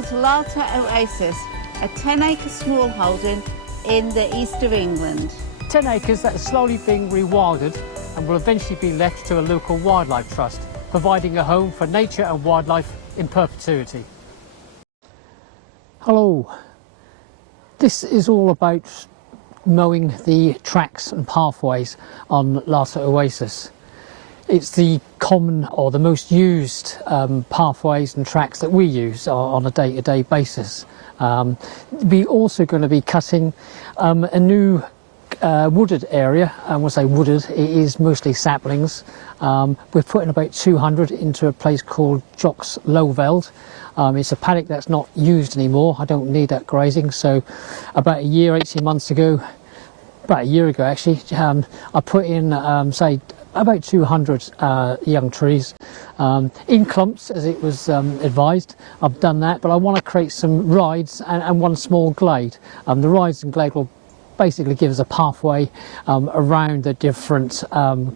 local to Larter Oasis, a 10-acre smallholding in the east of England. 10 acres that is slowly being rewilded and will eventually be left to a local wildlife trust, providing a home for nature and wildlife in perpetuity. Hello, this is all about mowing the tracks and pathways on Larter Oasis. It's the common or the most used pathways and tracks that we use on a day-to-day basis. We're also going to be cutting a new wooded area. When I say wooded, it is mostly saplings. We're putting about 200 into a place called Jock's Lowveld. It's a paddock that's not used anymore. I don't need that grazing. So about a year, 18 months ago, about a year ago actually, I put in say about 200 young trees in clumps as it was advised. I've done that, but I want to create some rides and one small glade. The rides and glade will basically give us a pathway around the different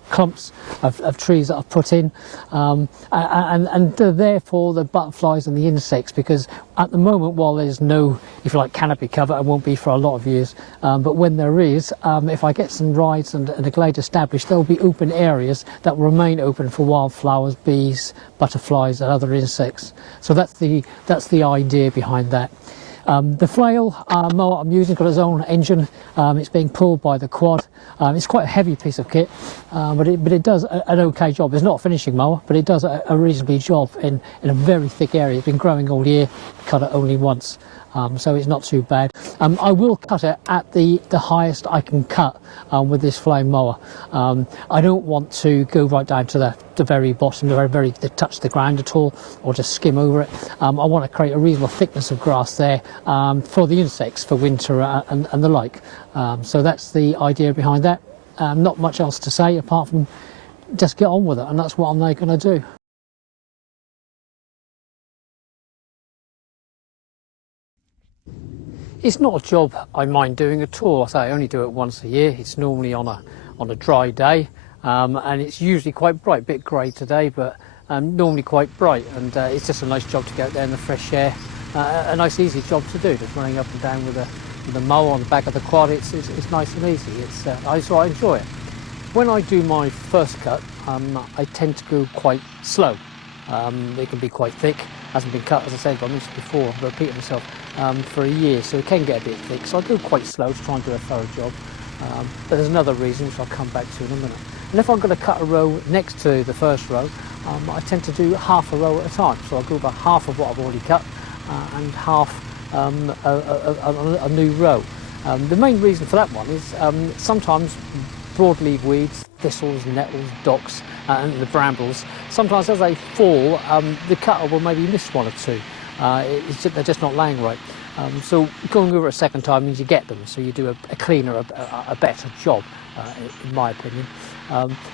clumps of trees that I've put in, and therefore the butterflies and the insects, because at the moment, while there's no, if you like, canopy cover, it won't be for a lot of years, but when there is, if I get some rides and a glade established, there'll be open areas that will remain open for wildflowers, bees, butterflies and other insects. So that's the idea behind that. The flail mower I'm using got its own engine. It's being pulled by the quad. It's quite a heavy piece of kit, but it does an okay job. It's not a finishing mower, but it does a reasonably job in a very thick area. It's been growing all year, cut it only once, so it's not too bad. I will cut it at the highest I can cut with this flail mower. I don't want to go right down to the very bottom, to touch the ground at all, or just skim over it. I want to create a reasonable thickness of grass there for the insects for winter and the like. So that's the idea behind that. Not much else to say apart from just get on with it, and that's what I'm now going to do. It's not a job I mind doing at all. I say I only do it once a year. It's normally on a dry day, and it's usually quite bright. A bit grey today, but normally quite bright. And it's just a nice job to get out there in the fresh air. A nice, easy job to do. Just running up and down with a mower on the back of the quad. It's nice and easy. So I enjoy it. When I do my first cut, I tend to go quite slow. They can be quite thick. Hasn't been cut, as I said, I mentioned before, I've repeated myself, for a year, so it can get a bit thick. So I go quite slow to try and do a thorough job. But there's another reason, which I'll come back to in a minute. And if I'm going to cut a row next to the first row, I tend to do half a row at a time. So I'll go about half of what I've already cut and half a new row. The main reason for that one is sometimes broadleaf weeds, thistles, nettles, docks, and the brambles, sometimes as they fall, the cutter will maybe miss one or two. They're just not laying right. So going over a second time means you get them, so you do a cleaner, a better job, in my opinion.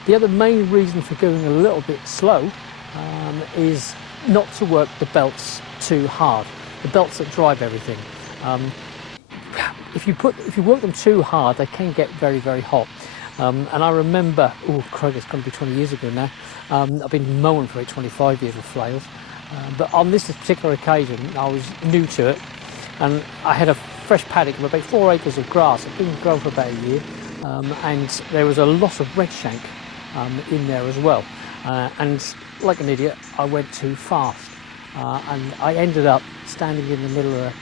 The other main reason for going a little bit slow is not to work the belts too hard. The belts that drive everything. If you work them too hard, they can get very, very hot. And I remember, oh crud, it's going to be 20 years ago now. I've been mowing for 25 years with flails. But on this particular occasion, I was new to it, and I had a fresh paddock of about 4 acres of grass. It had been grown for about a year, and there was a lot of redshank in there as well. And like an idiot, I went too fast, and I ended up standing in the middle of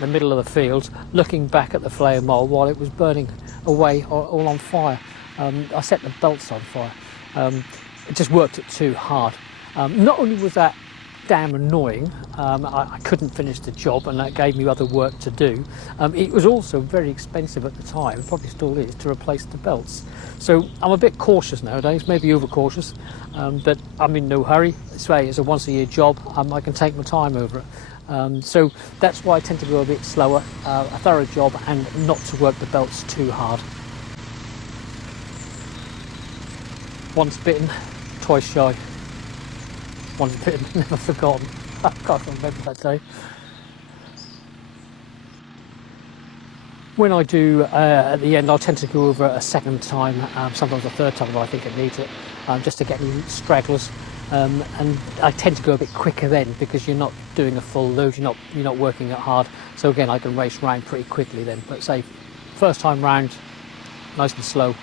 the middle of the field, looking back at the flail mower while it was burning away, all on fire. I set the belts on fire. It just worked it too hard. Not only was that damn annoying, I couldn't finish the job, and that gave me other work to do. It was also very expensive at the time, probably still is, to replace the belts. So I'm a bit cautious nowadays, maybe overcautious, but I'm in no hurry. It's a once a year job, I can take my time over it. So that's why I tend to go a bit slower, a thorough job, and not to work the belts too hard. Once bitten, twice shy. Once bitten, never forgotten. I can't remember that day. When I do at the end, I'll tend to go over a second time, sometimes a third time if I think it needs it, just to get any stragglers. And I tend to go a bit quicker then, because you're not doing a full load, you're not working it hard. So again, I can race round pretty quickly then. But say, first time round, nice and slow,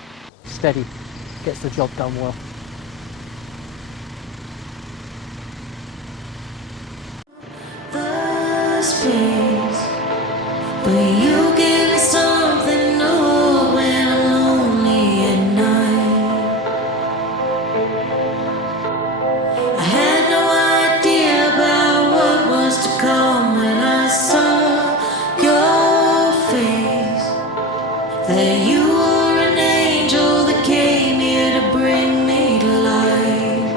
steady, gets the job done well. The space, but you give me something new when I'm lonely at night. I had no idea about what was to come when I saw your face. That you were an angel that came here to bring me to life.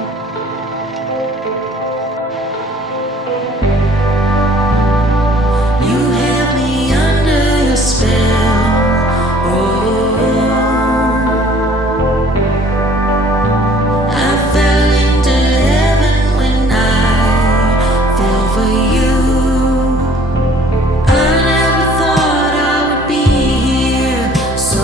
You have me under your spell. Oh, I fell into heaven when I fell for you. I never thought I would be here so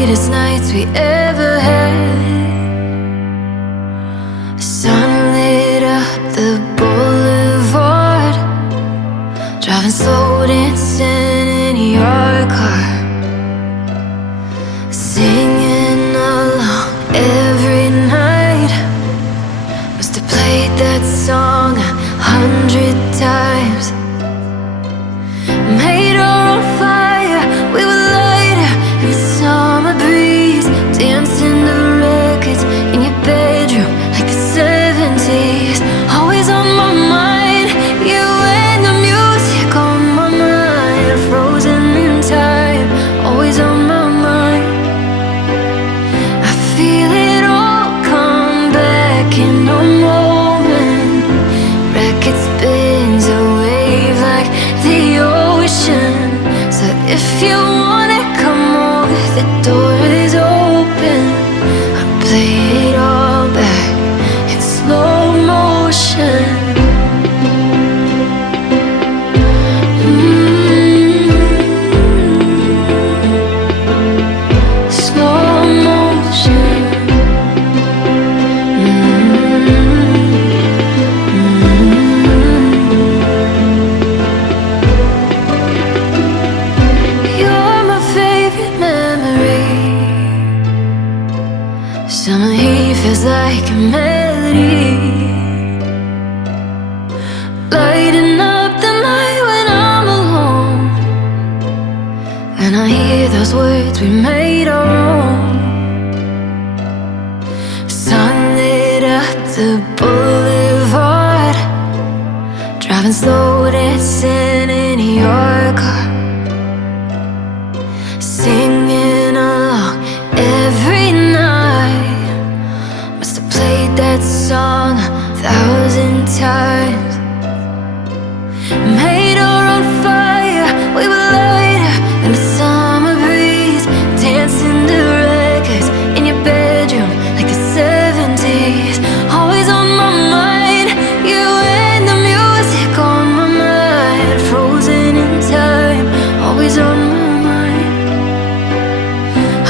greatest nights we ever had. The sun lit up the boulevard, driving slow, dancing in your car, singing along every night. Must have played that song 100 times. Made our own fire, we were lighter in the summer breeze, dancing to records in your bedroom like the 70s. Always on my mind, you and the music on my mind, frozen in time, always on my mind. I feel it all come back in a moment. Record spins a wave like the ocean. So if you wanna come over, the door is open. I play it all back in slow motion. Slow motion. You're my favorite memory. Summer heat feels like a melody, lighting up the night when I'm alone. And I hear those words we made our own. Sun lit up the boulevard, driving slow, dancing in your car, singing along every night. Must have played that song 1,000 times. Made our own fire, we were lighter in the summer breeze, dancing to records in your bedroom like the 70s. Always on my mind, you and the music on my mind, frozen in time, always on my mind.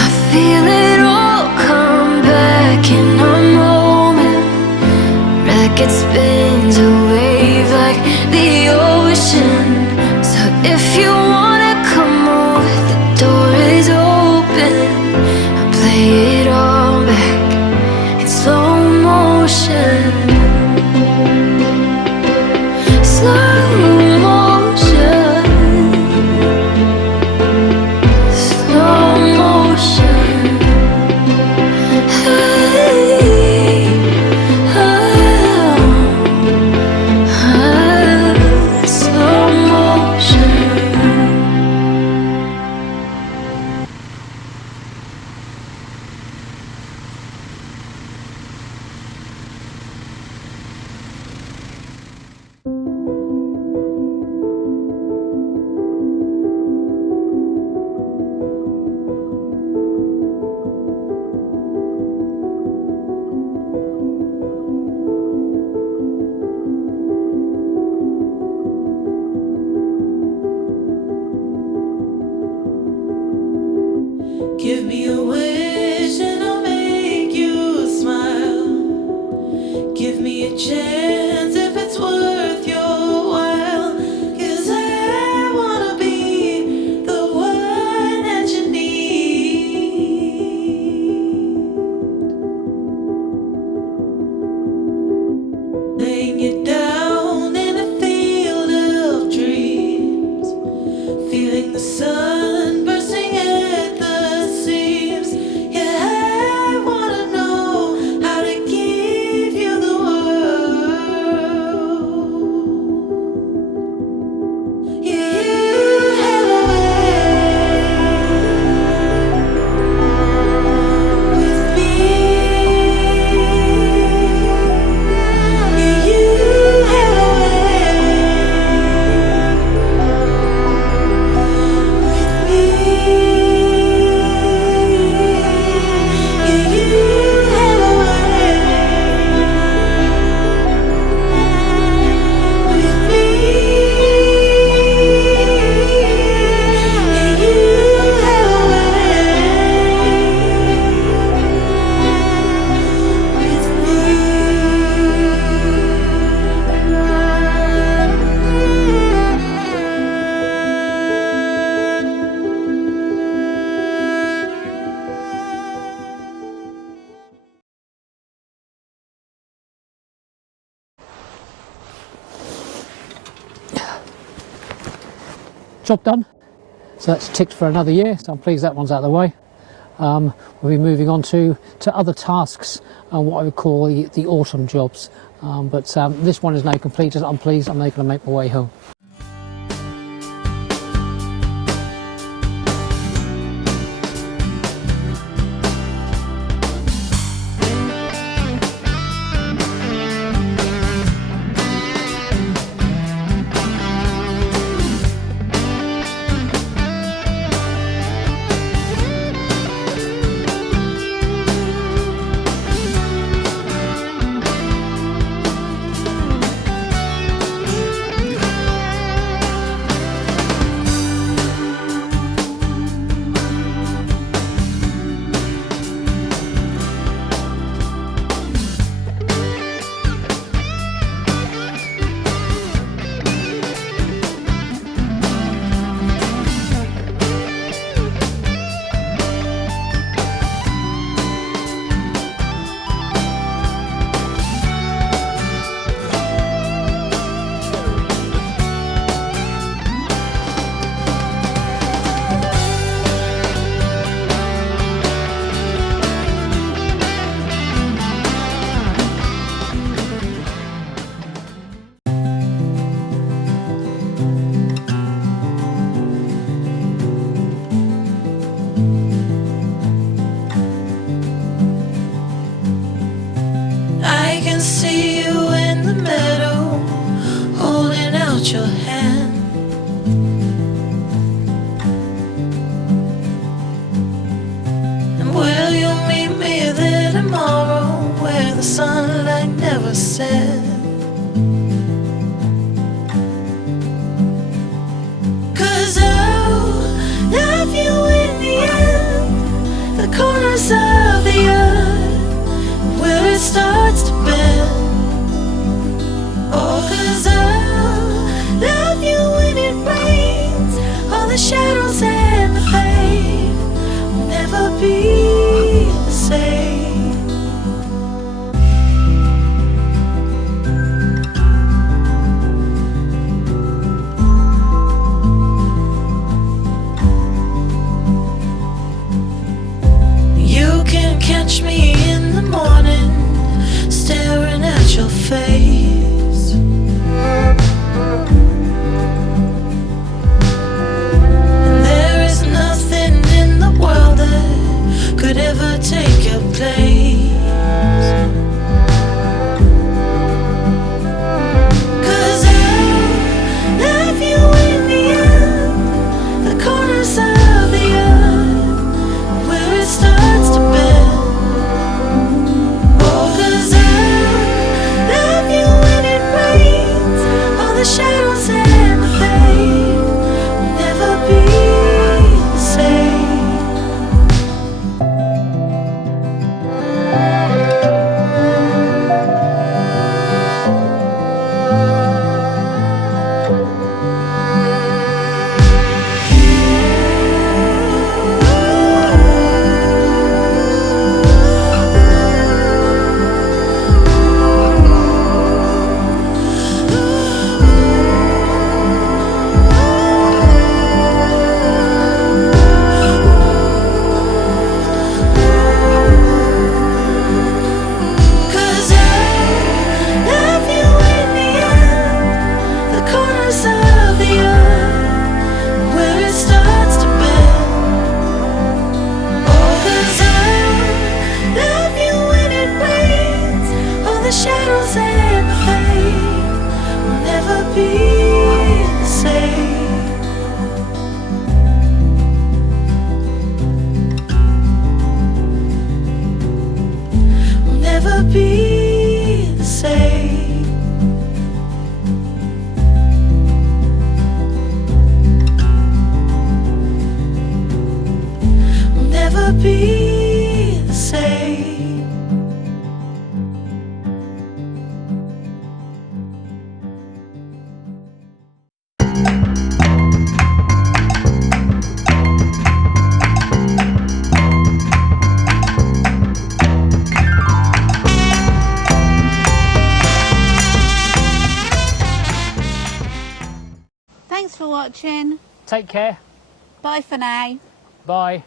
I feel it all come back in a moment. Record spins a wave like the ocean. So if you wanna come over, the door is open. I play it all back in slow motion. Slow motion. Slow motion. Hey, slow motion. Give me a wish and I'll make you smile. Give me a chance if it's worth your while. 'Cause I wanna be the one that you need. Laying you down in a field of dreams, feeling the sun bursting at the seams. Yeah, I wanna know how to give you the world. job done. So that's ticked for another year, so I'm pleased that one's out of the way. We'll be moving on to other tasks, what I would call the autumn jobs. But this one is now completed. I'm pleased I'm now going to make my way home. I can see you in the meadow, holding out your hand. And will you meet me there tomorrow, where the sunlight never sets? 'Cause I'll love you in the end, the corners of the earth where it starts to bend. Oh, 'cause I'll love you when it rains, all the shadows and the pain will never be the same. You can catch me in the morning, staring at your face. And there is nothing in the world that could ever take your place. 'Cause I love you in the end, the corners of the earth where it starts to bend. Oh, 'cause I love you when it rains, all the shadows and the pain will never be the same. Thanks for watching. Take care. Bye for now. Bye.